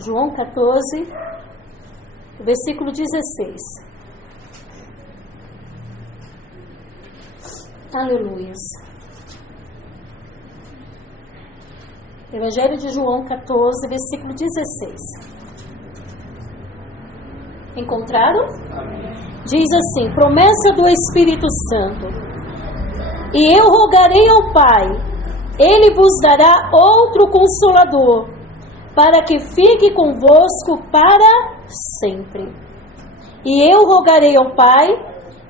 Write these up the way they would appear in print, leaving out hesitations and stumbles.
João 14, versículo 16. Aleluia. Evangelho de João 14, versículo 16. Encontraram? Amém. Diz assim: promessa do Espírito Santo. E eu rogarei ao Pai, Ele vos dará outro Consolador, para que fique convosco para sempre. E eu rogarei ao Pai,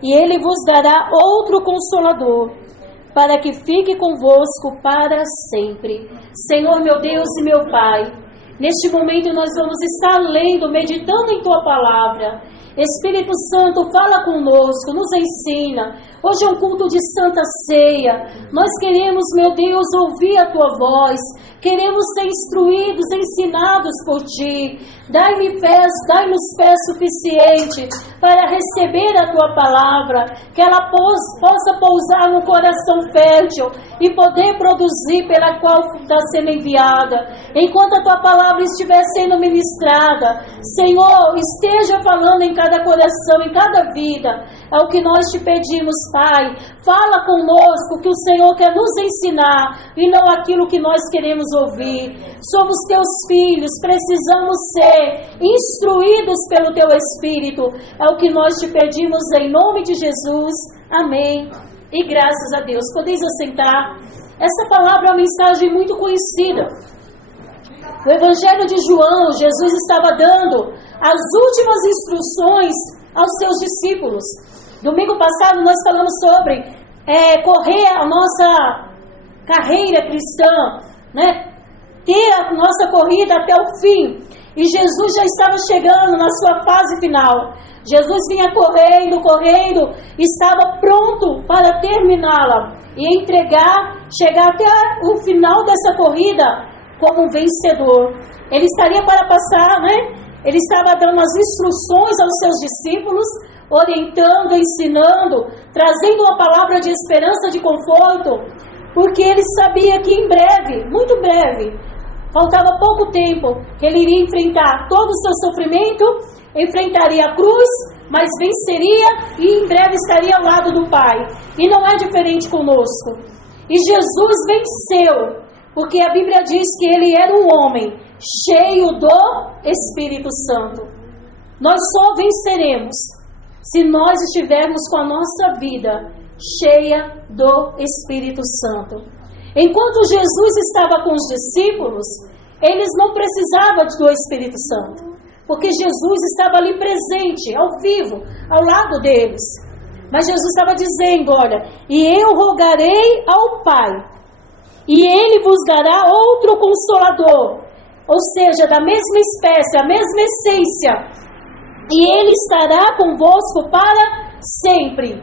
e Ele vos dará outro Consolador, para que fique convosco para sempre. Senhor, meu Deus e meu Pai, neste momento nós vamos estar lendo, meditando em Tua Palavra. Espírito Santo, fala conosco, nos ensina. Hoje é um culto de Santa Ceia. Nós queremos, meu Deus, ouvir a Tua voz. Queremos ser instruídos, ensinados por Ti. Dai-nos fé suficiente para receber a Tua Palavra, que ela possa pousar no coração fértil e poder produzir pela qual está sendo enviada. Enquanto a Tua Palavra estiver sendo ministrada, Senhor, esteja falando em cada coração, em cada vida. É o que nós Te pedimos, Pai. Fala conosco, que o Senhor quer nos ensinar e não aquilo que nós queremos ouvir. Somos Teus filhos, precisamos ser instruídos pelo Teu Espírito. É o que nós Te pedimos em nome de Jesus. Amém. E graças a Deus. Podeis assentar. Essa palavra é uma mensagem muito conhecida. O Evangelho de João, Jesus estava dando as últimas instruções aos seus discípulos. Domingo passado nós falamos sobre correr a nossa carreira cristã, né? Ter a nossa corrida até o fim. E Jesus já estava chegando na sua fase final. Jesus vinha correndo, estava pronto para terminá-la e chegar até o final dessa corrida como um vencedor. Ele estaria para passar, né? Ele estava dando as instruções aos seus discípulos, orientando, ensinando, trazendo uma palavra de esperança, de conforto, porque ele sabia que em breve, muito breve, faltava pouco tempo, que ele iria enfrentar todo o seu sofrimento, enfrentaria a cruz, mas venceria e em breve estaria ao lado do Pai. E não é diferente conosco. E Jesus venceu, porque a Bíblia diz que ele era um homem cheio do Espírito Santo. Nós só venceremos se nós estivermos com a nossa vida cheia do Espírito Santo. Enquanto Jesus estava com os discípulos, eles não precisavam do Espírito Santo, porque Jesus estava ali presente, ao vivo, ao lado deles. Mas Jesus estava dizendo, olha, e eu rogarei ao Pai, e Ele vos dará outro Consolador, ou seja, da mesma espécie, a mesma essência, e Ele estará convosco para sempre.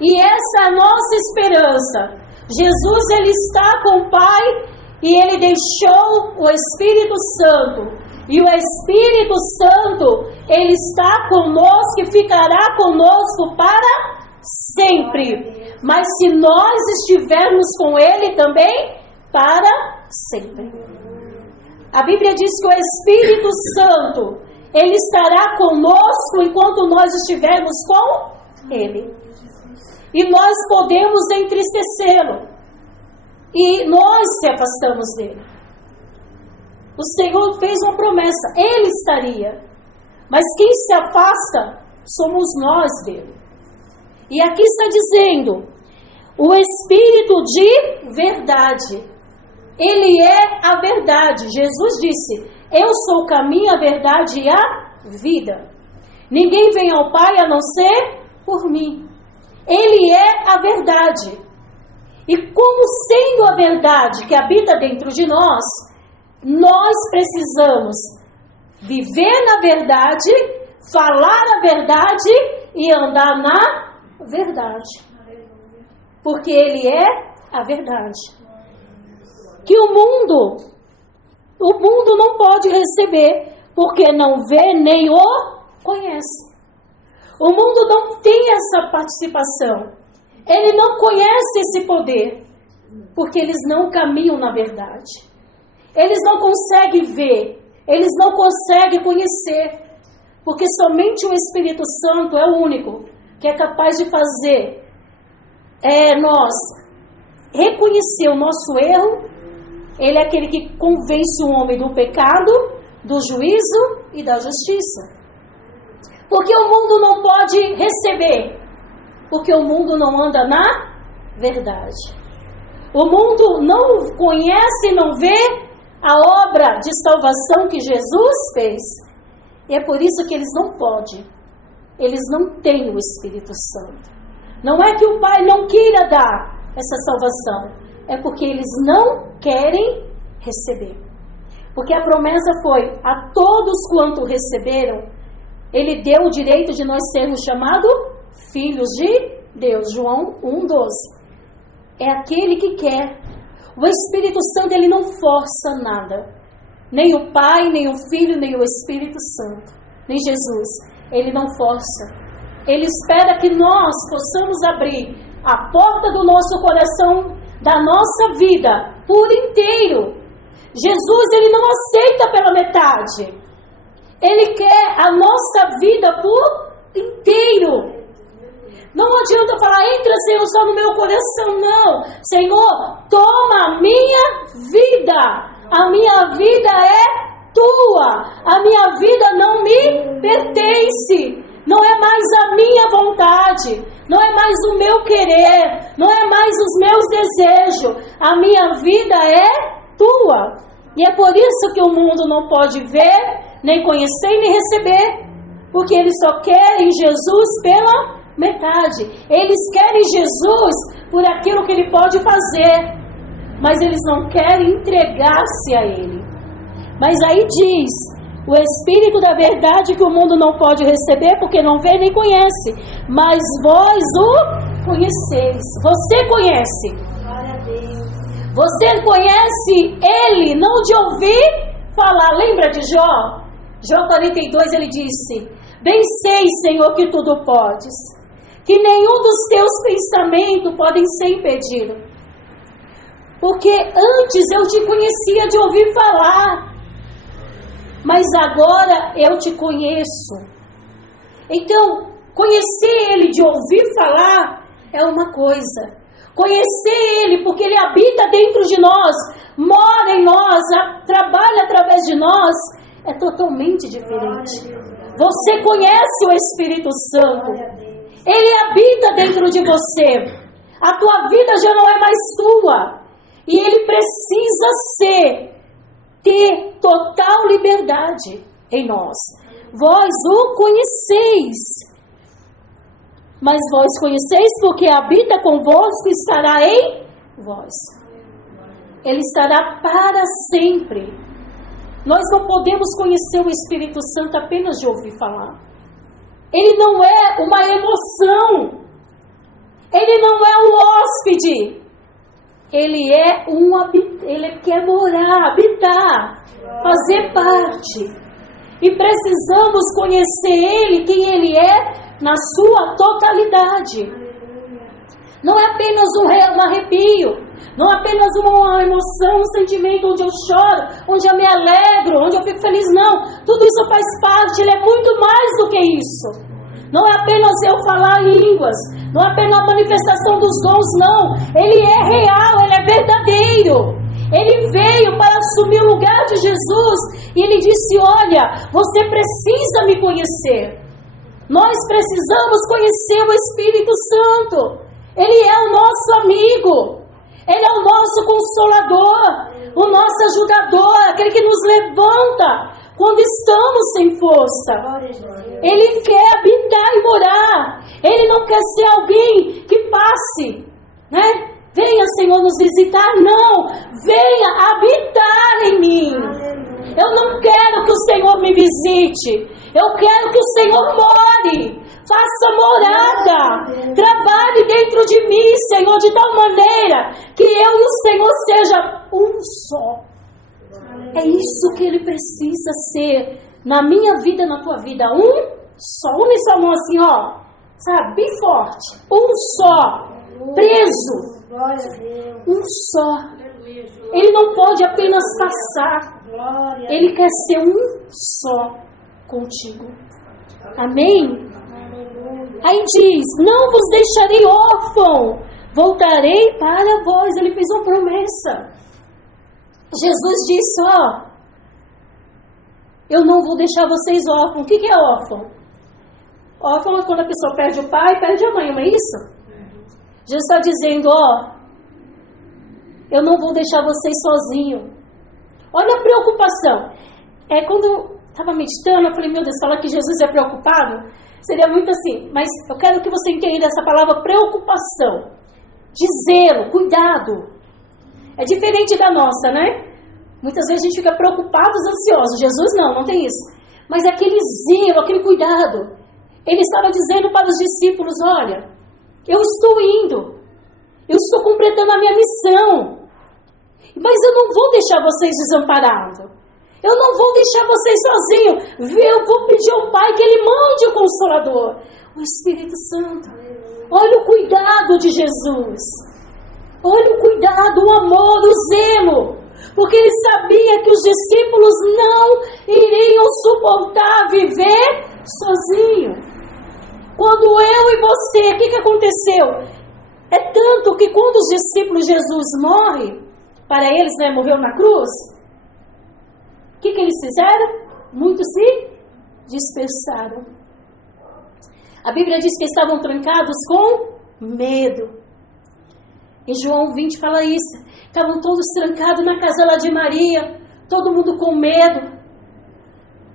E essa é a nossa esperança. Jesus, Ele está com o Pai e Ele deixou o Espírito Santo. E o Espírito Santo, Ele está conosco e ficará conosco para sempre. Mas se nós estivermos com Ele também, para sempre. A Bíblia diz que o Espírito Santo, Ele estará conosco enquanto nós estivermos com Ele. E nós podemos entristecê-lo. E nós se afastamos dele. O Senhor fez uma promessa, Ele estaria. Mas quem se afasta somos nós dele. E aqui está dizendo, o Espírito de verdade. Ele é a verdade. Jesus disse, eu sou o caminho, a verdade e a vida. Ninguém vem ao Pai a não ser por mim. Ele é a verdade. E como sendo a verdade que habita dentro de nós, nós precisamos viver na verdade, falar a verdade e andar na verdade. Porque Ele é a verdade. Que o mundo não pode receber, porque não vê nem o conhece. O mundo não tem essa participação. Ele não conhece esse poder, porque eles não caminham na verdade. Eles não conseguem ver eles não conseguem conhecer, porque somente o Espírito Santo é o único que é capaz de fazer nós reconhecer o nosso erro. Ele é aquele que convence o homem do pecado, do juízo e da justiça. Porque o mundo não pode receber, porque o mundo não anda na verdade. O mundo não conhece, não vê a obra de salvação que Jesus fez. E é por isso que eles não podem. Eles não têm o Espírito Santo. Não é que o Pai não queira dar essa salvação. É porque eles não querem receber. Porque a promessa foi: a todos quanto receberam, Ele deu o direito de nós sermos chamados filhos de Deus. João 1,12. É aquele que quer. O Espírito Santo, ele não força nada. Nem o Pai, nem o Filho, nem o Espírito Santo, nem Jesus. Ele não força. Ele espera que nós possamos abrir a porta do nosso coração, da nossa vida, por inteiro. Jesus, ele não aceita pela metade. Ele quer a nossa vida por inteiro. Não adianta falar: entra, Senhor, só no meu coração. Não. Senhor, toma a minha vida. A minha vida é tua. A minha vida não me pertence. Não é mais a minha vontade. Não é mais o meu querer. Não é mais os meus desejos. A minha vida é tua. E é por isso que o mundo não pode ver, nem conhecer, nem receber. Porque eles só querem Jesus pela metade. Eles querem Jesus por aquilo que Ele pode fazer, mas eles não querem entregar-se a Ele. Mas aí diz: o Espírito da verdade que o mundo não pode receber, porque não vê nem conhece, mas vós o conheceis. Você conhece. Glória a Deus. Você conhece Ele, não de ouvir falar. Lembra de Jó? Jó 42, ele disse: bem sei, Senhor, que tudo podes, que nenhum dos teus pensamentos podem ser impedidos. Porque antes eu te conhecia de ouvir falar, mas agora eu te conheço. Então, conhecer Ele de ouvir falar é uma coisa. Conhecer Ele porque Ele habita dentro de nós, mora em nós, trabalha através de nós, é totalmente diferente. Você conhece o Espírito Santo. Ele habita dentro de você. A tua vida já não é mais tua. E Ele precisa ter total liberdade em nós. Vós o conheceis. Mas vós conheceis porque habita convosco e estará em vós. Ele estará para sempre. Nós não podemos conhecer o Espírito Santo apenas de ouvir falar. Ele não é uma emoção. Ele não é um hóspede. Ele quer morar, habitar, fazer parte. E precisamos conhecer Ele, quem Ele é, na sua totalidade. Não é apenas um arrepio, não é apenas uma emoção, um sentimento onde eu choro, onde eu me alegro, onde eu fico feliz. Não, tudo isso faz parte. Ele é muito mais do que isso. Não é apenas eu falar em línguas, não é apenas a manifestação dos dons, não. Ele é real, Ele é verdadeiro. Ele veio para assumir o lugar de Jesus e Ele disse: olha, você precisa me conhecer. Nós precisamos conhecer o Espírito Santo. Ele é o nosso amigo, Ele é o nosso consolador, o nosso ajudador, aquele que nos levanta quando estamos sem força. Ele quer habitar e morar. Ele não quer ser alguém que passe, né? Venha, Senhor, nos visitar. Não, venha habitar em mim. Eu não quero que o Senhor me visite. Eu quero que o Senhor more. Faça morada. Trabalhe dentro de mim, Senhor, de tal maneira que eu e o Senhor seja um só. É isso que Ele precisa ser na minha vida, na tua vida. Um só. Une sua mão assim, ó. Sabe? Bem forte. Um só. Preso. Um só. Ele não pode apenas passar. Ele quer ser um só contigo. Amém? Aí diz, não vos deixarei órfão, voltarei para vós. Ele fez uma promessa. Jesus disse, eu não vou deixar vocês órfãos. O que é órfão? Órfão é quando a pessoa perde o pai, perde a mãe, não é isso? Jesus está dizendo, eu não vou deixar vocês sozinhos. Olha a preocupação. Quando eu estava meditando, eu falei, meu Deus, falar que Jesus é preocupado, seria muito assim. Mas eu quero que você entenda essa palavra preocupação. De zelo, cuidado. É diferente da nossa, né? Muitas vezes a gente fica preocupado, ansioso. Jesus não tem isso. Mas é aquele zelo, aquele cuidado. Ele estava dizendo para os discípulos, olha, eu estou indo. Eu estou completando a minha missão. Mas eu não vou deixar vocês desamparados. Eu não vou deixar vocês sozinhos. Eu vou pedir ao Pai que Ele mande o Consolador. O Espírito Santo. Olha o cuidado de Jesus. Olha o cuidado, o amor, o zelo. Porque Ele sabia que os discípulos não iriam suportar viver sozinhos. Quando eu e você, o que aconteceu? É tanto que quando os discípulos de Jesus morrem, para eles, morreu na cruz, o que eles fizeram? Muitos se dispersaram. A Bíblia diz que estavam trancados com medo. Em João 20 fala isso. Estavam todos trancados na casa lá de Maria, todo mundo com medo,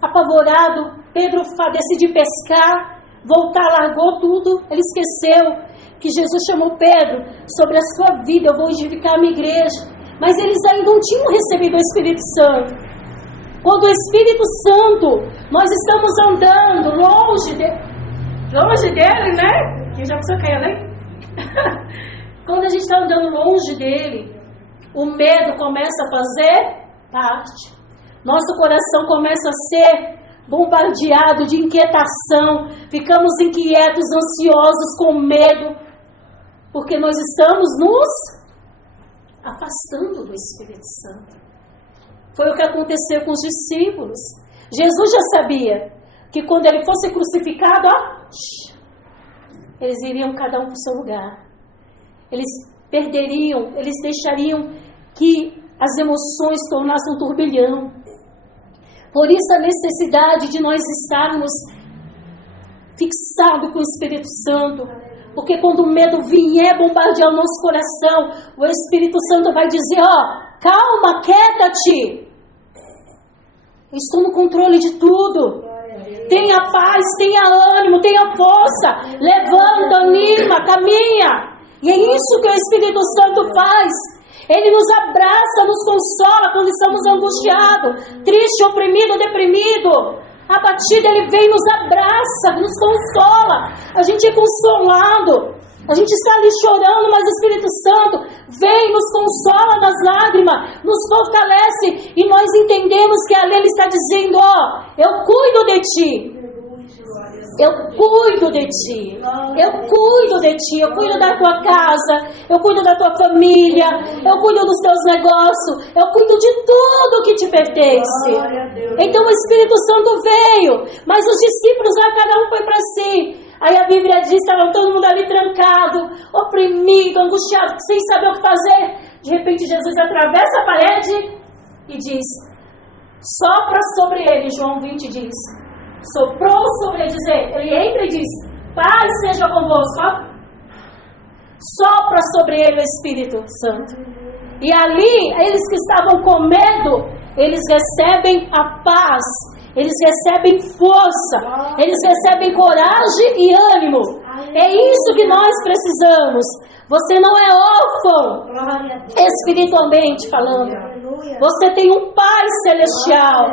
apavorado. Pedro decidiu pescar, voltar, largou tudo. Ele esqueceu que Jesus chamou Pedro, sobre a sua vida eu vou edificar a minha igreja. Mas eles ainda não tinham recebido o Espírito Santo. Quando o Espírito Santo, nós estamos andando longe dele, né? Quem já pensou que né? Quando a gente está andando longe dele, o medo começa a fazer parte. Nosso coração começa a ser bombardeado de inquietação. Ficamos inquietos, ansiosos, com medo. Porque nós estamos nos afastando do Espírito Santo. Foi o que aconteceu com os discípulos. Jesus já sabia que quando ele fosse crucificado, eles iriam cada um para o seu lugar. Eles perderiam, eles deixariam que as emoções tornassem um turbilhão. Por isso a necessidade de nós estarmos fixados com o Espírito Santo. Porque quando o medo vier bombardear o nosso coração, o Espírito Santo vai dizer, calma, quieta-te. Estou no controle de tudo. Tenha paz, tenha ânimo, tenha força. Levanta, anima, caminha. E é isso que o Espírito Santo faz. Ele nos abraça, nos consola quando estamos angustiados, triste, oprimido, deprimido. Abatido, Ele vem, nos abraça, nos consola. A gente é consolado. A gente está ali chorando, mas o Espírito Santo vem, nos consola nas lágrimas, nos fortalece. E nós entendemos que ali Ele está dizendo, eu cuido de ti. Eu cuido de ti. Eu cuido de ti. Eu cuido da tua casa. Eu cuido da tua família. Eu cuido dos teus negócios. Eu cuido de tudo que te pertence. Então o Espírito Santo veio. Mas os discípulos lá, cada um foi para si. Aí a Bíblia diz que estavam todo mundo ali trancado, oprimido, angustiado, sem saber o que fazer. De repente Jesus atravessa a parede e diz, sopra sobre ele. João 20 diz, soprou sobre ele, ele entra e diz, paz seja convosco. Sopra sobre ele o Espírito Santo. E ali, eles que estavam com medo, eles recebem a paz, eles recebem força, eles recebem coragem e ânimo. É isso que nós precisamos. Você não é órfão, espiritualmente falando. Você tem um Pai Celestial.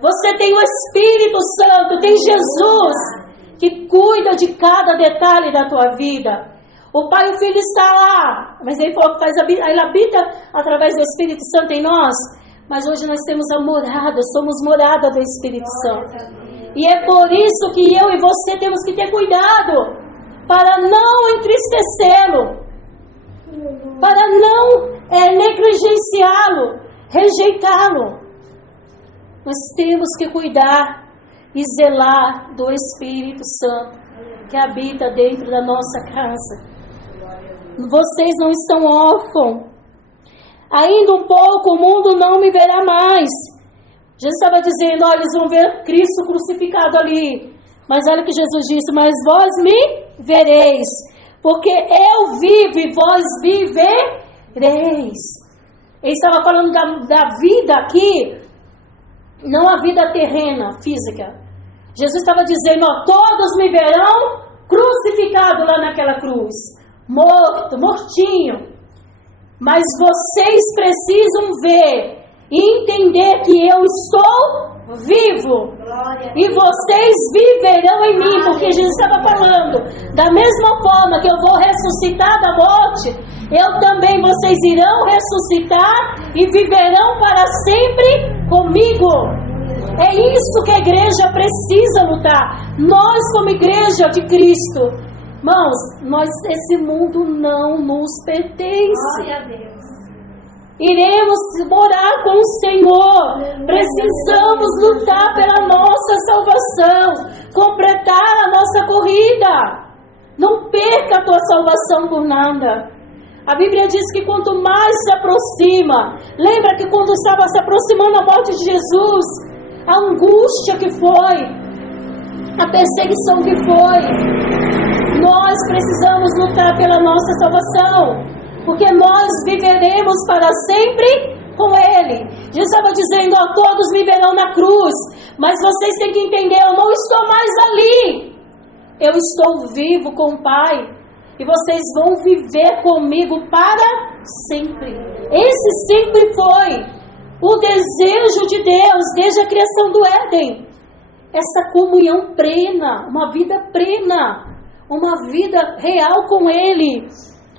Você tem o Espírito Santo, tem Jesus, que cuida de cada detalhe da tua vida. O Pai e o Filho está lá, mas Ele falou que Ele habita através do Espírito Santo em nós. Mas hoje nós temos a morada, somos morada do Espírito Santo. E é por isso que eu e você temos que ter cuidado, para não entristecê-lo, para não negligenciá-lo, rejeitá-lo. Nós temos que cuidar e zelar do Espírito Santo que habita dentro da nossa casa. Vocês não estão órfãos. Ainda um pouco o mundo não me verá mais. Jesus estava dizendo, olha, eles vão ver Cristo crucificado ali. Mas olha o que Jesus disse, mas vós me vereis, porque eu vivo e vós vivereis. Ele estava falando da vida aqui, não a vida terrena, física. Jesus estava dizendo, ó, todos me verão crucificado lá naquela cruz, morto, mortinho. Mas vocês precisam ver e entender que eu estou vivo. E vocês viverão em mim, porque Jesus estava falando, da mesma forma que eu vou ressuscitar da morte, eu também, vocês irão ressuscitar e viverão para sempre comigo. É isso que a igreja precisa lutar. Nós, como igreja de Cristo, irmãos, esse mundo não nos pertence. Glória a Deus. Iremos morar com o Senhor. Precisamos lutar pela nossa salvação, completar a nossa corrida. Não perca a tua salvação por nada. A Bíblia diz que quanto mais se aproxima, lembra que quando estava se aproximando a morte de Jesus, a angústia que foi, a perseguição que foi, nós precisamos lutar pela nossa salvação, porque nós viveremos para sempre com Ele. Jesus estava dizendo, ó, todos me verão na cruz, mas vocês têm que entender, eu não estou mais ali, eu estou vivo com o Pai, e vocês vão viver comigo para sempre. Esse sempre foi o desejo de Deus desde a criação do Éden. Essa comunhão plena, uma vida plena, uma vida real com Ele.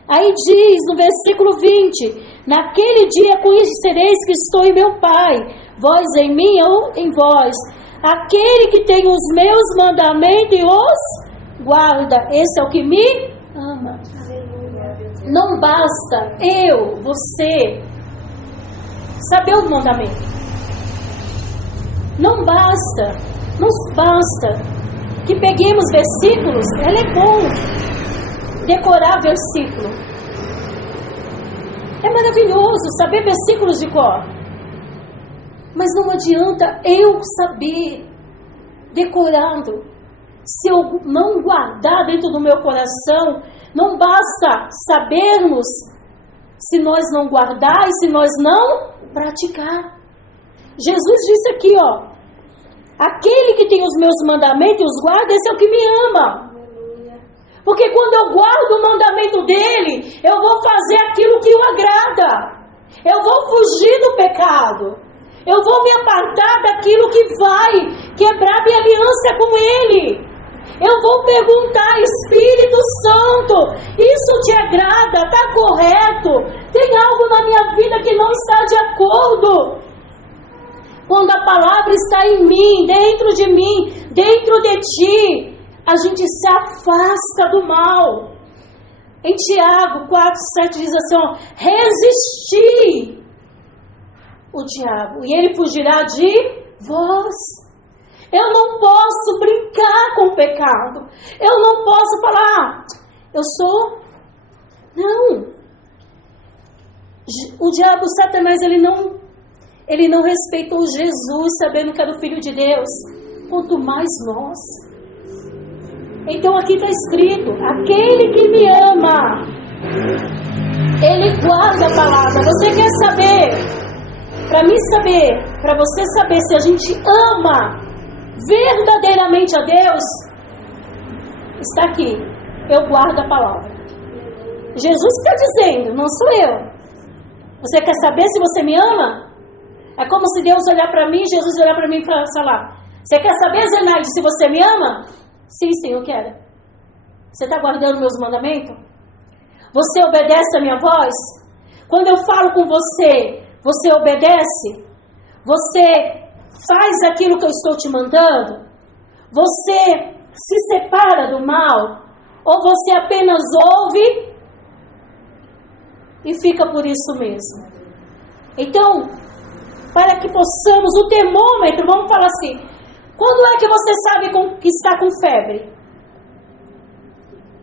Aí diz no versículo 20, naquele dia conhecereis que estou em meu Pai, vós em mim, eu em vós. Aquele que tem os meus mandamentos e os guarda, esse é o que me ama. Não basta eu, você, saber o mandamento. Não basta, nos basta que peguemos versículos, ela é bom decorar versículo. É maravilhoso saber versículos de cor. Mas não adianta eu saber decorando se eu não guardar dentro do meu coração. Não basta sabermos se nós não guardar e se nós não praticar. Jesus disse aqui, ó, aquele que tem os meus mandamentos e os guarda, esse é o que me ama. Porque quando eu guardo o mandamento dele, eu vou fazer aquilo que o agrada. Eu vou fugir do pecado. Eu vou me apartar daquilo que vai quebrar minha aliança com ele. Eu vou perguntar, Espírito Santo, isso te agrada? Está correto? Tem algo na minha vida que não está de acordo? Quando a palavra está em mim, dentro de ti, a gente se afasta do mal. Em Tiago 4,7 diz assim, ó, resisti o diabo e ele fugirá de vós. Eu não posso brincar com o pecado. Eu não posso falar, eu sou... Não. O diabo, Satanás, ele não respeitou Jesus, sabendo que era o Filho de Deus. Quanto mais nós. Então aqui está escrito, aquele que me ama, ele guarda a palavra. Você quer saber? Para você saber se a gente ama verdadeiramente a Deus, está aqui, eu guardo a palavra. Jesus está dizendo, não sou eu. Você quer saber se você me ama? É como se Deus olhar para mim, Jesus olhar para mim e falar, sei lá, você quer saber, Zenaide, se você me ama? Sim, eu quero. Você está guardando meus mandamentos? Você obedece a minha voz? Quando eu falo com você, você obedece? Você faz aquilo que eu estou te mandando? Você se separa do mal? Ou você apenas ouve e fica por isso mesmo? Então, para que possamos, o termômetro, vamos falar assim, quando é que você sabe que está com febre?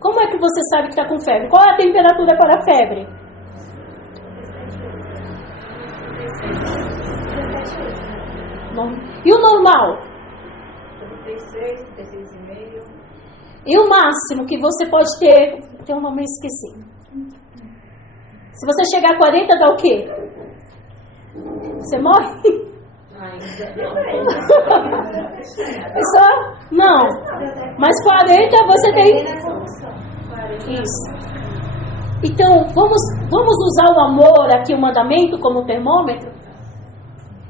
Como é que você sabe que está com febre? Qual é a temperatura para a febre? 37,8. E o normal? 36, 36,5. E o máximo que você pode ter? Tem um nome, esqueci. Se você chegar a 40, dá o quê? Você morre? Só? Não. Mas 40 você tem. Isso. Então, vamos usar o amor aqui, o mandamento, como termômetro?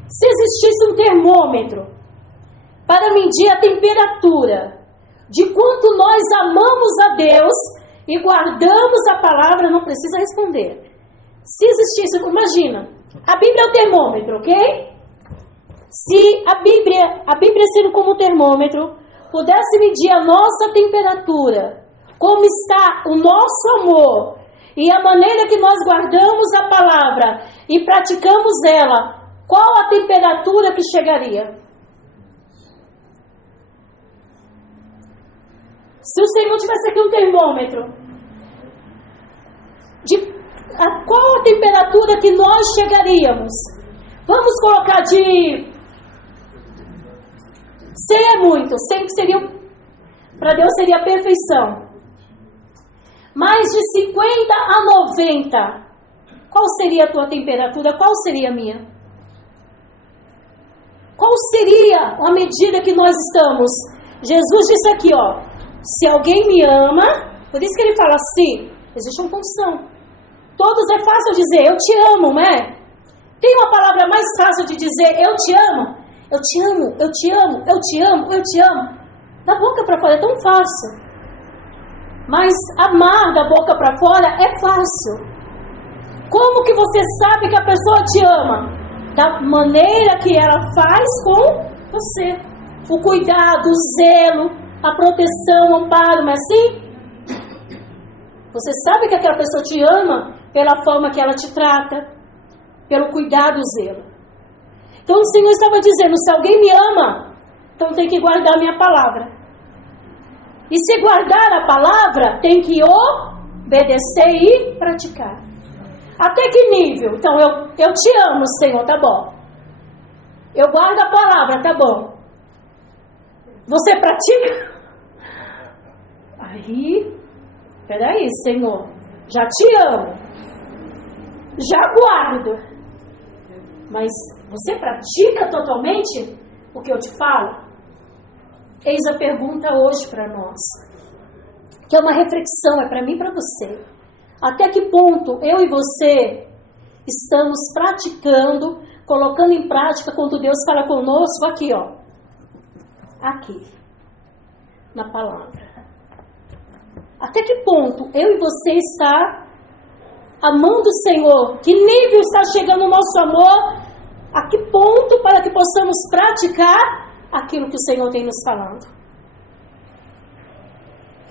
Se existisse um termômetro para medir a temperatura de quanto nós amamos a Deus e guardamos a palavra, não precisa responder. Se existisse, imagina, a Bíblia é o termômetro, ok? Se a Bíblia sendo como termômetro, pudesse medir a nossa temperatura, como está o nosso amor e a maneira que nós guardamos a palavra e praticamos ela, qual a temperatura que chegaria? Se o Senhor tivesse aqui um termômetro, qual a temperatura que nós chegaríamos? Vamos colocar de 100 é muito, 100 seria, para Deus seria a perfeição. Mais de 50 a 90, qual seria a tua temperatura? Qual seria a minha? Qual seria a medida que nós estamos? Jesus disse aqui, ó, se alguém me ama, por isso que ele fala assim, existe uma condição. Todos é fácil dizer, eu te amo, não é? Tem uma palavra mais fácil de dizer, eu te amo? Eu te amo, eu te amo, eu te amo, eu te amo. Da boca para fora é tão fácil. Mas amar da boca para fora é fácil. Como que você sabe que a pessoa te ama? Da maneira que ela faz com você. O cuidado, o zelo, a proteção, o amparo, mas assim? Você sabe que aquela pessoa te ama pela forma que ela te trata, pelo cuidado e o zelo. Então o Senhor estava dizendo, se alguém me ama, então tem que guardar a minha palavra. E se guardar a palavra, tem que obedecer e praticar. Até que nível? Então eu te amo, Senhor, tá bom. Eu guardo a palavra, tá bom. Você pratica? Aí, peraí, Senhor, já te amo, já guardo, mas você pratica totalmente o que eu te falo? Eis a pergunta hoje para nós, que é uma reflexão, é para mim e para você. Até que ponto eu e você estamos praticando, colocando em prática quando Deus fala conosco aqui, ó, aqui, na palavra. Até que ponto eu e você está amando o Senhor? Que nível está chegando o nosso amor? A que ponto para que possamos praticar aquilo que o Senhor tem nos falado?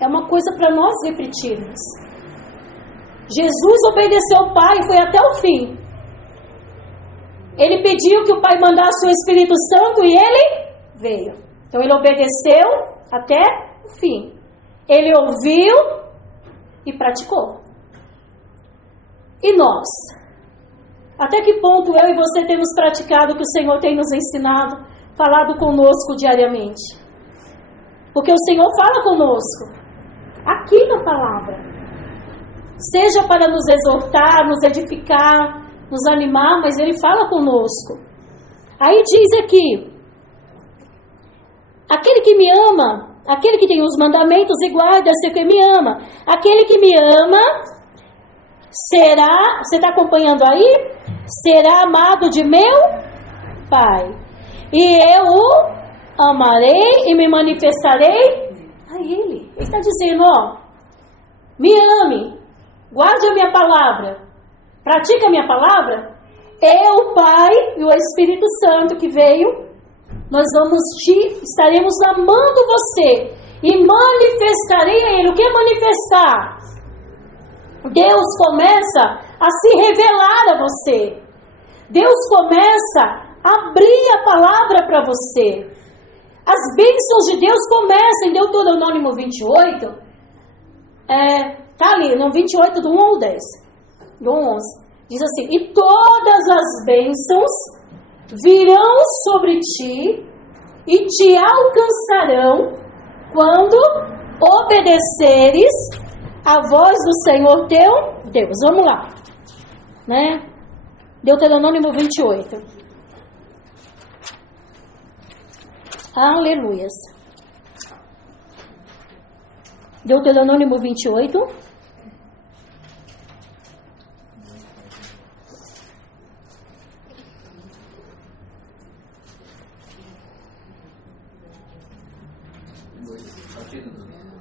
É uma coisa para nós refletirmos. Jesus obedeceu ao Pai e foi até o fim. Ele pediu que o Pai mandasse o Espírito Santo e ele veio. Então ele obedeceu até o fim. Ele ouviu e praticou. E nós? Até que ponto eu e você temos praticado o que o Senhor tem nos ensinado, falado conosco diariamente? Porque o Senhor fala conosco, aqui na palavra. Seja para nos exortar, nos edificar, nos animar, mas Ele fala conosco. Aí diz aqui, aquele que me ama, aquele que tem os mandamentos e guarda, sei que me ama. Aquele que me ama será, você está acompanhando aí? Será amado de meu Pai. E eu o amarei e me manifestarei a Ele. Ele está dizendo, ó, me ame, guarde a minha palavra, pratique a minha palavra. Eu, o Pai e o Espírito Santo que veio, nós estaremos amando você e manifestarei a Ele. O que é manifestar? Deus começa a se revelar a você. Deus começa abrir a palavra para você. As bênçãos de Deus começam em Deuteronômio 28, tá ali, no 28 do 1 ao 10, do 11, diz assim: e todas as bênçãos virão sobre ti e te alcançarão quando obedeceres a voz do Senhor teu Deus. Vamos lá, né? Deuteronômio 28. Aleluias. Deuteronômio 28.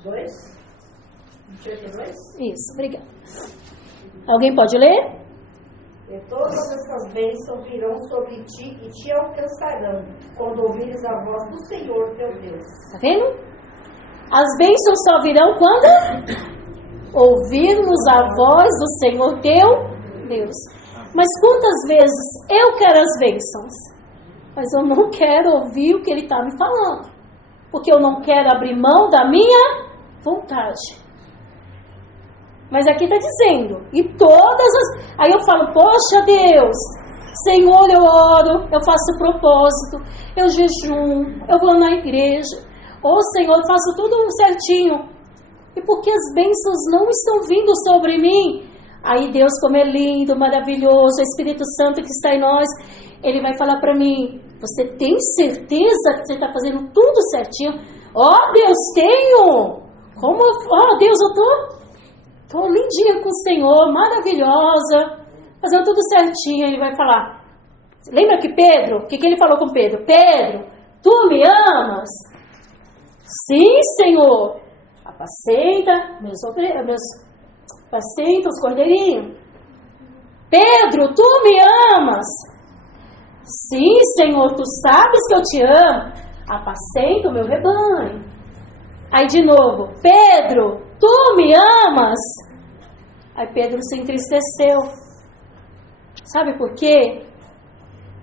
Dois? 28:2? Isso, obrigada. Alguém pode ler? E todas essas bênçãos virão sobre ti e te alcançarão, quando ouvires a voz do Senhor teu Deus. Tá vendo? As bênçãos só virão quando ouvirmos a voz do Senhor teu Deus. Mas quantas vezes eu quero as bênçãos, mas eu não quero ouvir o que Ele está me falando, porque eu não quero abrir mão da minha vontade. Mas aqui está dizendo, e todas as... Aí eu falo, poxa Deus, Senhor, eu oro, eu faço propósito, eu jejum, eu vou na igreja. Ô Senhor, eu faço tudo certinho. E por que as bênçãos não estão vindo sobre mim? Aí Deus, como é lindo, maravilhoso, o Espírito Santo que está em nós, Ele vai falar para mim, você tem certeza que você está fazendo tudo certinho? Ó Deus, tenho! Como? Ó Deus, eu tô lindinha com o Senhor, maravilhosa, fazendo tudo certinho. Ele vai falar, lembra que Pedro, o que ele falou com Pedro? Pedro, tu me amas? Sim, Senhor. Apacenta apacenta os cordeirinhos. Pedro, tu me amas? Sim, Senhor, tu sabes que eu te amo. Apacenta o meu rebanho. Aí de novo, Pedro, tu me amas? Aí Pedro se entristeceu. Sabe por quê?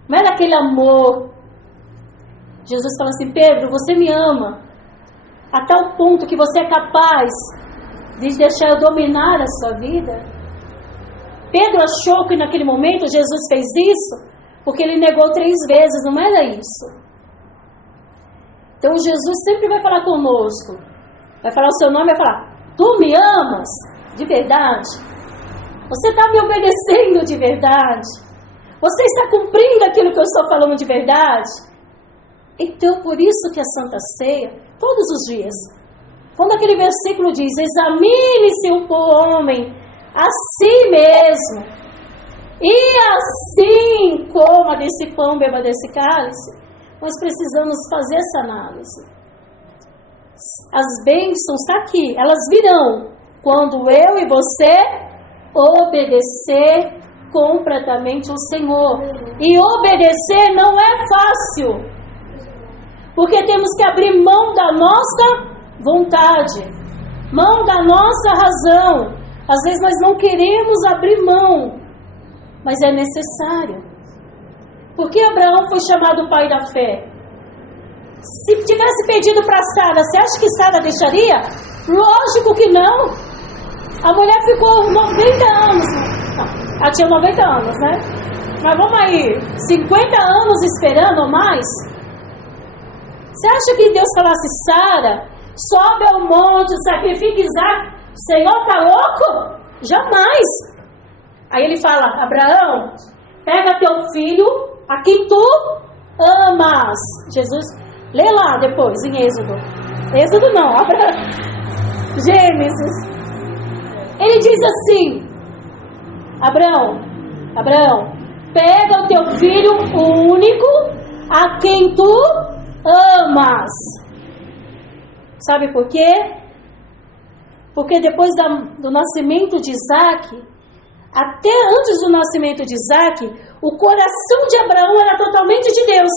Não era aquele amor. Jesus fala assim, Pedro, você me ama a tal ponto que você é capaz de deixar eu dominar a sua vida? Pedro achou que naquele momento Jesus fez isso porque ele negou 3 vezes, não era isso. Então Jesus sempre vai falar conosco, vai falar o seu nome, vai falar, tu me amas de verdade? Você está me obedecendo de verdade? Você está cumprindo aquilo que eu estou falando de verdade? Então por isso que a Santa Ceia, todos os dias, quando aquele versículo diz, examine-se o homem a si mesmo, e assim coma desse pão, beba desse cálice, nós precisamos fazer essa análise. As bênçãos estão aqui, elas virão quando eu e você obedecer completamente ao Senhor. E obedecer não é fácil, porque temos que abrir mão da nossa vontade, mão da nossa razão. Às vezes nós não queremos abrir mão, mas é necessário. Por que Abraão foi chamado pai da fé? Se tivesse pedido para Sara, você acha que Sara deixaria? Lógico que não. A mulher ficou 90 anos. Não, ela tinha 90 anos, né? Mas vamos aí, 50 anos esperando ou mais? Você acha que Deus falasse, Sara, sobe ao monte, sacrifica Isaac? O Senhor está louco? Jamais. Aí ele fala, Abraão, pega teu filho, a quem tu amas. Jesus, lê lá depois, em Êxodo. Êxodo não, Gênesis. Ele diz assim, Abraão, pega o teu filho, o único, a quem tu amas. Sabe por quê? Porque depois do nascimento de Isaac, até antes do nascimento de Isaac, o coração de Abraão era totalmente de Deus.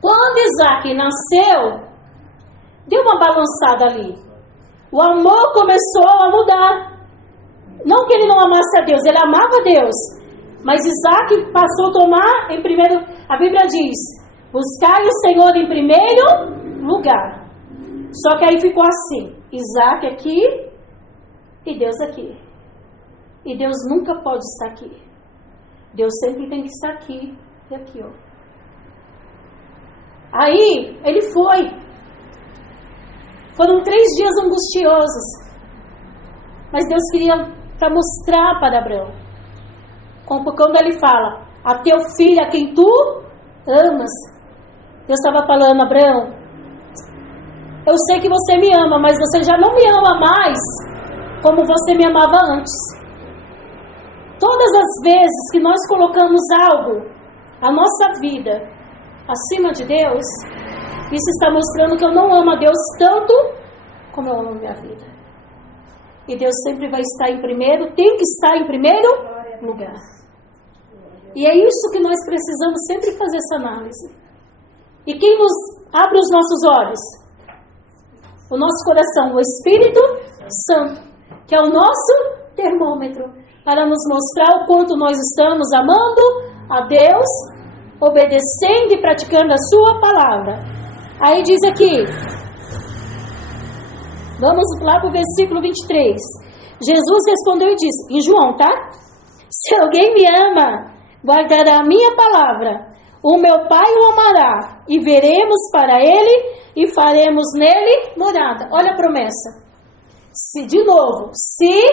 Quando Isaac nasceu, deu uma balançada ali. O amor começou a mudar. Não que ele não amasse a Deus, ele amava a Deus. Mas Isaac passou a tomar em primeiro... A Bíblia diz, buscai o Senhor em primeiro lugar. Só que aí ficou assim, Isaac aqui e Deus aqui. E Deus nunca pode estar aqui. Deus sempre tem que estar aqui e aqui, ó. Aí, ele foi. Foram 3 dias angustiosos. Mas Deus queria para mostrar para Abraão. Quando ele fala, a teu filho a quem tu amas. Deus estava falando, Abraão, eu sei que você me ama, mas você já não me ama mais como você me amava antes. Todas as vezes que nós colocamos algo, a nossa vida, acima de Deus, isso está mostrando que eu não amo a Deus tanto como eu amo a minha vida. E Deus sempre vai estar em primeiro, tem que estar em primeiro lugar. E é isso que nós precisamos sempre fazer essa análise. E quem nos abre os nossos olhos? O nosso coração, o Espírito Santo, que é o nosso termômetro, para nos mostrar o quanto nós estamos amando a Deus, obedecendo e praticando a sua palavra. Aí diz aqui, vamos lá para o versículo 23. Jesus respondeu e disse, em João, tá? Se alguém me ama, guardará a minha palavra, o meu Pai o amará, e veremos para ele e faremos nele morada. Olha a promessa. Se, de novo, se,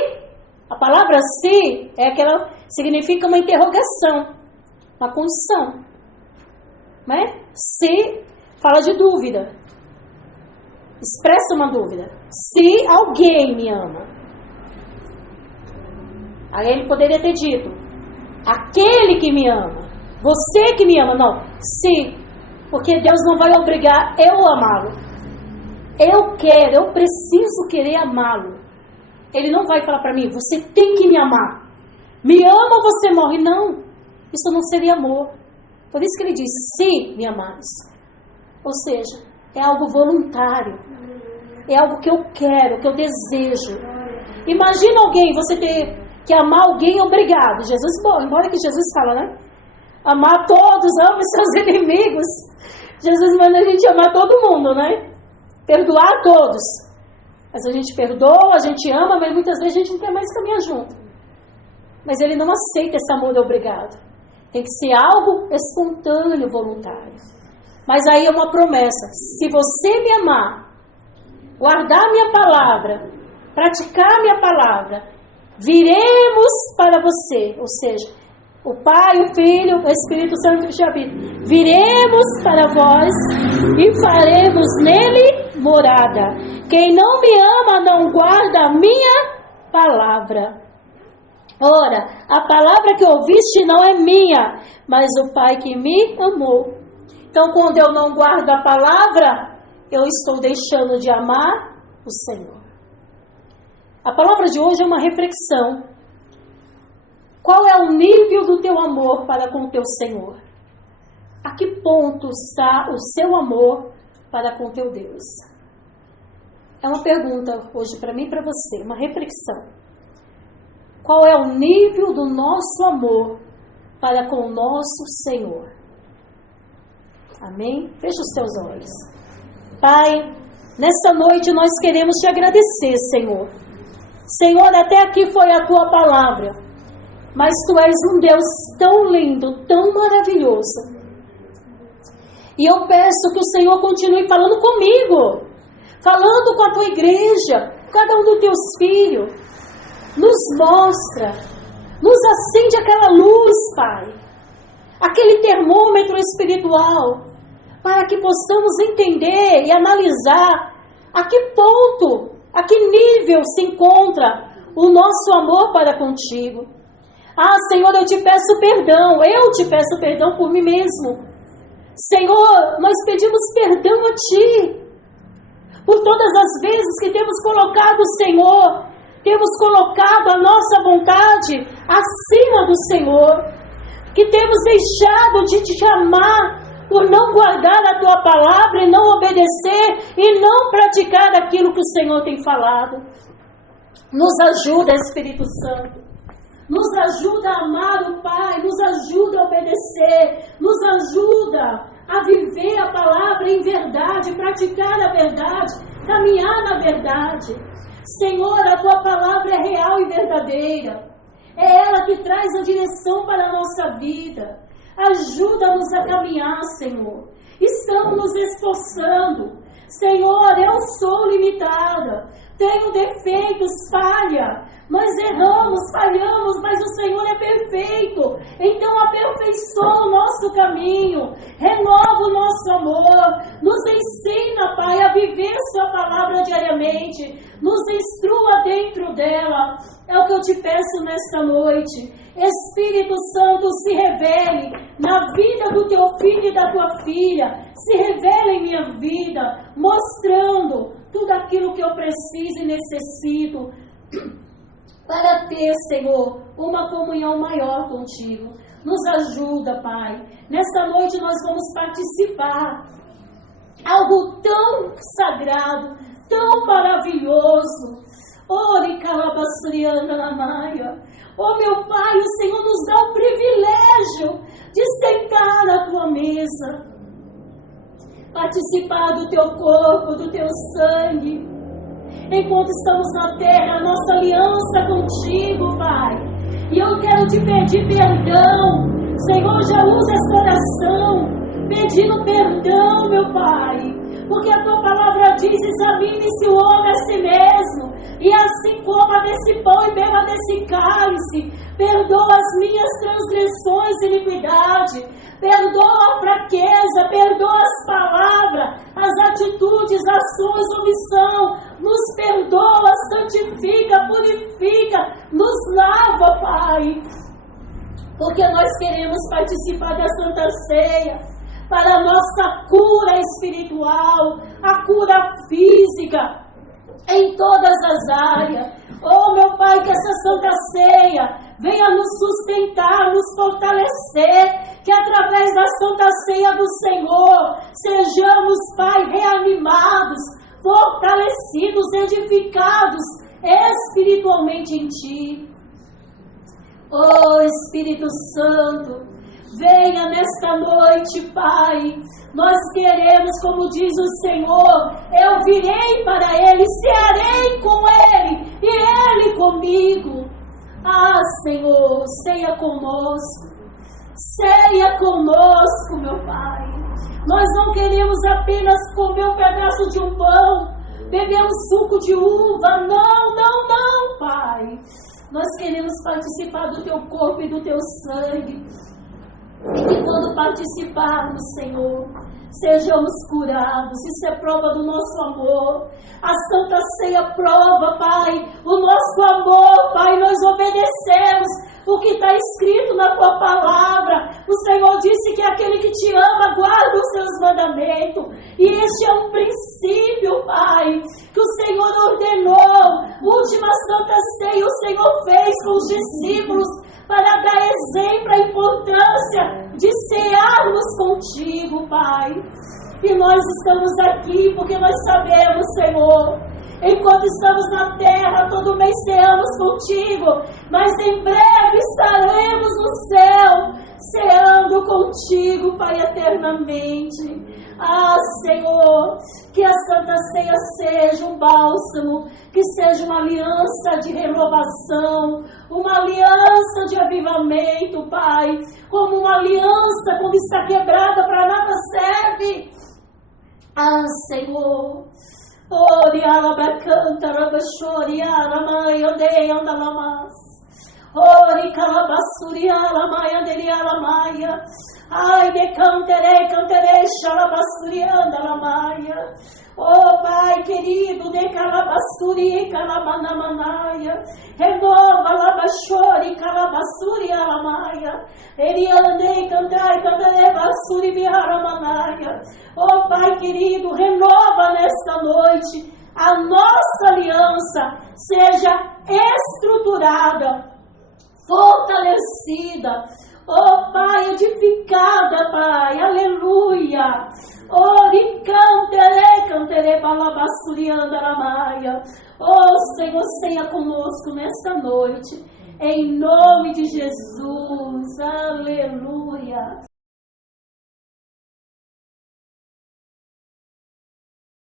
a palavra se, é aquela, significa uma interrogação, uma condição. Né? Se, fala de dúvida. Expressa uma dúvida. Se alguém me ama. Aí ele poderia ter dito, aquele que me ama. Você que me ama. Não. Se. Porque Deus não vai obrigar eu a amá-lo. Eu quero, eu preciso querer amá-lo. Ele não vai falar para mim, você tem que me amar. Me ama ou você morre. Não. Isso não seria amor. Por isso que ele diz, se me amares. Ou seja, é algo voluntário. É algo que eu quero, que eu desejo. Imagina alguém, você ter que amar alguém obrigado. Jesus, bom, embora que Jesus fala, né? Amar todos, ame seus inimigos. Jesus manda a gente amar todo mundo, né? Perdoar todos. Mas a gente perdoa, a gente ama, mas muitas vezes a gente não quer mais caminhar junto. Mas ele não aceita esse amor obrigado. Tem que ser algo espontâneo, voluntário. Mas aí é uma promessa. Se você me amar, guardar minha palavra, praticar minha palavra, viremos para você. Ou seja, o Pai, o Filho, o Espírito Santo que habita. Viremos para vós e faremos nele morada. Quem não me ama não guarda a minha palavra. Ora, a palavra que ouviste não é minha, mas o Pai que me amou. Então, quando eu não guardo a palavra, eu estou deixando de amar o Senhor. A palavra de hoje é uma reflexão. Qual é o nível do teu amor para com o teu Senhor? A que ponto está o seu amor para com o teu Deus? É uma pergunta hoje para mim e para você, uma reflexão. Qual é o nível do nosso amor para com o nosso Senhor? Amém? Feche os teus olhos. Pai, nesta noite nós queremos te agradecer, Senhor. Senhor, até aqui foi a tua palavra, mas tu és um Deus tão lindo, tão maravilhoso. E eu peço que o Senhor continue falando comigo, falando com a tua igreja, cada um dos teus filhos. Nos mostra, nos acende aquela luz, Pai, aquele termômetro espiritual, para que possamos entender e analisar a que ponto, a que nível se encontra o nosso amor para contigo. Ah, Senhor, eu te peço perdão por mim mesmo. Senhor, nós pedimos perdão a Ti, por todas as vezes que temos colocado o Senhor, temos colocado a nossa vontade acima do Senhor, que temos deixado de te amar por não guardar a tua palavra e não obedecer e não praticar aquilo que o Senhor tem falado. Nos ajuda, Espírito Santo. Nos ajuda a amar o Pai, nos ajuda a obedecer, nos ajuda a viver a palavra em verdade, praticar a verdade, caminhar na verdade. Senhor, a Tua palavra é real e verdadeira. É ela que traz a direção para a nossa vida. Ajuda-nos a caminhar, Senhor. Estamos nos esforçando. Senhor, eu sou limitada, tenho defeitos, falha, nós erramos, falhamos, mas o Senhor é perfeito. Então aperfeiçoa o nosso caminho, renova o nosso amor, nos ensina, Pai, a viver Sua palavra diariamente, nos instrua dentro dela. É o que eu te peço nesta noite. Espírito Santo, se revele na vida do Teu filho e da Tua filha, se revele em minha vida, mostrando tudo aquilo que eu preciso e necessito para ter, Senhor, uma comunhão maior contigo. Nos ajuda, Pai. Nesta noite nós vamos participar. Algo tão sagrado, tão maravilhoso. Ore calabaçuriana na maia. Oh, meu Pai, o Senhor nos dá o privilégio de sentar na Tua mesa, participar do Teu corpo, do Teu sangue. Enquanto estamos na terra, a nossa aliança contigo, Pai. E eu quero te pedir perdão. Senhor, já usa essa oração, pedindo perdão, meu Pai. Porque a Tua palavra diz: examine-se o homem a si mesmo, e assim coma desse pão e beba desse cálice. Perdoa as minhas transgressões e iniquidade, perdoa a fraqueza, perdoa as palavras, as atitudes, ações, omissão. Nos perdoa, santifica, purifica, nos lava, Pai. Porque nós queremos participar da Santa Ceia para a nossa cura espiritual, a cura física, em todas as áreas. Oh, meu Pai, que essa Santa Ceia venha nos sustentar, nos fortalecer, que através da Santa Ceia do Senhor sejamos, Pai, reanimados, fortalecidos, edificados espiritualmente em Ti. Oh, Espírito Santo, venha nesta noite, Pai. Nós queremos, como diz o Senhor, eu virei para Ele, cearei com Ele e Ele comigo. Ah, Senhor, ceia conosco, meu Pai. Nós não queremos apenas comer um pedaço de um pão, beber um suco de uva. Não, Pai. Nós queremos participar do Teu corpo e do Teu sangue. E que quando participarmos, Senhor, sejamos curados. Isso é prova do nosso amor. A Santa Ceia prova, Pai, o nosso amor, Pai. Nós obedecemos o que está escrito na Tua palavra. O Senhor disse que aquele que Te ama guarda os Seus mandamentos. E este é um princípio, Pai, que o Senhor ordenou. Última Santa Ceia o Senhor fez com os discípulos para dar exemplo, a importância de cearmos contigo, Pai. E nós estamos aqui porque nós sabemos, Senhor, enquanto estamos na terra, todo mês ceamos contigo, mas em breve estaremos no céu, ceando contigo, Pai, eternamente. Ah, Senhor, que a Santa Ceia seja um bálsamo, que seja uma aliança de renovação, uma aliança de avivamento, Pai, como uma aliança quando está quebrada para nada serve. Ah, Senhor, ori alabacanta, rabachori, alamai, odei, andalamas. Ori calabassuri, alamai, anderi, alamaia. Ai, me canterei, xalabassuri, andalamaia. Oh, Pai querido, de calabassuri, calabanamanaia. Renova, labachori, calabassuri, alamaia. Eriandei, cantarei, bassuri, biharamanaia. Oh, Pai querido, renova nesta noite. A nossa aliança seja estruturada, fortalecida, oh Pai, edificada, Pai, aleluia. Oh, cantere, balabassurianda, lamaia. Oh, Senhor, ceia conosco nesta noite. Em nome de Jesus. Aleluia.